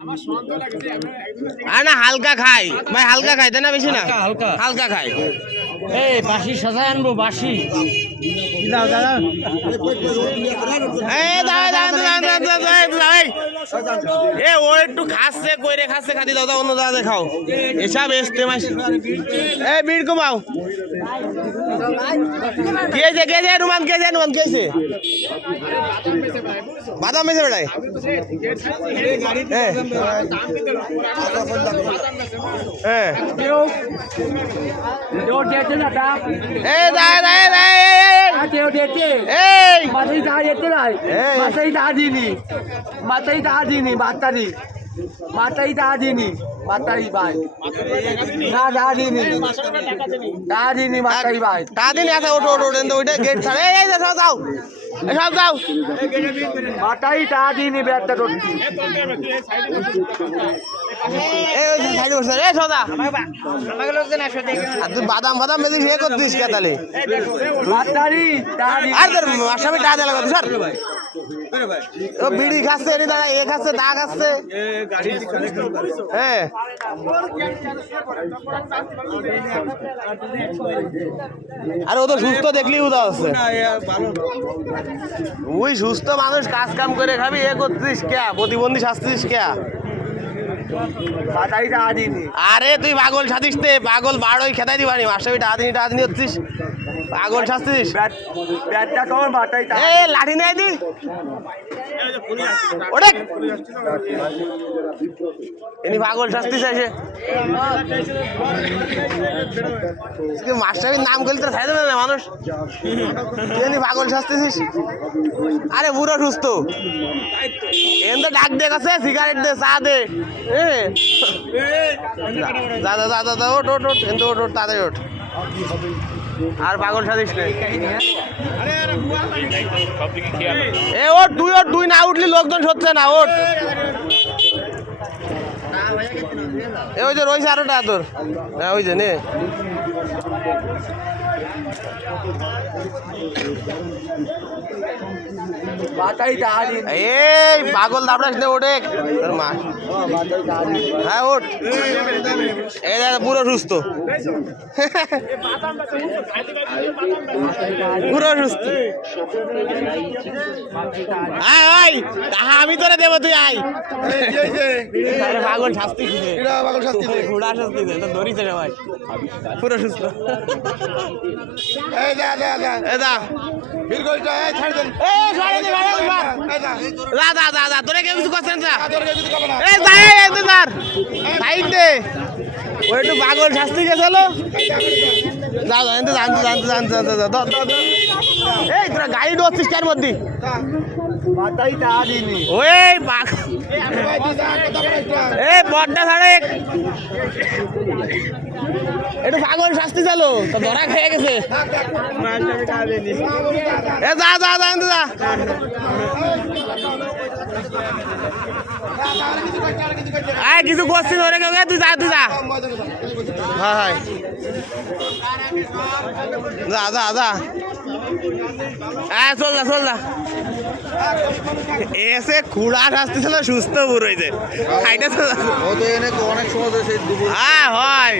আর না হালকা খাই ভাই, হালকা খাই তাই না, বেশি না, হালকা হালকা খাই। এই বাসি সাজায় আনবো, বাসি ও একটু খাচ্ছে কইরে খাচ্ছে, খাতি দাও অন্য দাদা দেখাও এসব এসতে মাস। এই ভিড় কমাও, কেছে কেছে রুমান, কেছে রুমান, কেছে বাদাম বেছে বেড়ায়। হ্যাঁ মাতাই দাদিনি মাতাই ভাই না দাদিনি দাদিনি মাতাই ভাই দাদিনি আছে। ওটো ওটো ওইটা গেট ছাড়ে, এই সব যাও সব যাও, মাতাই দাদিনি ব্যাটটা ধরছি। বাদাম বাদাম বেশি সে করতিস কে তাহলে? আসামি টা দিলে কত স্যার? ও বিড়ি খাচ্ছে, এনে দাঁড়া এ খাচ্ছে, দা খাচ্ছে। হ্যাঁ আরে ও তো সুস্থ দেখলি উদা আছে, ওই সুস্থ মানুষ কাজ কাম করে খাবি, এ করছিস কে? প্রতিবন্ধী শাস্তিস কে? আরে তুই পাগল সাজিস তে, পাগল বাড়োই খেতাই দিবানি, মাস্টার টাদিনি হচ্ছিস, পাগল শাস্তিস। এ লাঠি নেই দি ওরে, এনি পাগল শাস্তিস এসে মাস্টারের নাম করলে তো খাই দেবে না মানুষ, এনি পাগল শাস্তিস। আরে বুড়ো সুস্থ এন তো ডাক দিয়ে গেছে, সিগারেট দে, চা দে। দাদা দাদা দাদা ওট ওট ওট, কিন্তু ওট ওট, তাড়াতাড়ি ওঠ, আর পাগল সাজিস নে। এ ওট তুই, ওট তুই না উঠলি লোকজন হচ্ছে না, ওট। এ ওই যে রয়েছে আরোটা তোর, হ্যাঁ ওই যে নে। এই পাগল দাবড়াস নে, ওঠে তোর মা। হ্যাঁ ওঠ, এই দাদা পুরো সুস্থ, পুরো সুস্থ। আয় তাহা আমি তোরে দেবো, তুই আয়। পাগল শাস্তি, পাগল শাস্তি, ঘোড়া শাস্তি দে, তোর ধরিছে রে ভাই, পুরো সুস্থ। এই দা দা দা, এই দা বীর গোলটা, এই ছাড় দেন, এই ছাড় দে, দা দা দা দা, তোরে কেউ কিছু করছেন না, তোরে কেউ কিছু করবে না। এই যা, এই তো স্যার সাইড দে, ওই একটু পাগল শাস্তি গেছিল। যা যা, এনতে জানতে জানতে জানতে জানতে, এই তোরা গাড়ি ঢোকছিস কার মধ্যে? ওই এই বড্ডা ছাড়ে একটু পাগল শাস্তি চালো, তো ধরা খেয়ে গেছে। এ যা যা যা, এনতে যা। আয় কিছু করছিস ধরে কেউ, তুই যা তুই যা। হ্যাঁ হ্যাঁ যা যা যা, হ্যাঁ চল যা চল যা। এসে খুড়া শাস্তি ছিল, সুস্থ বুড়ো হয়েছে, খাইতে অনেক সময়। হ্যাঁ হয়।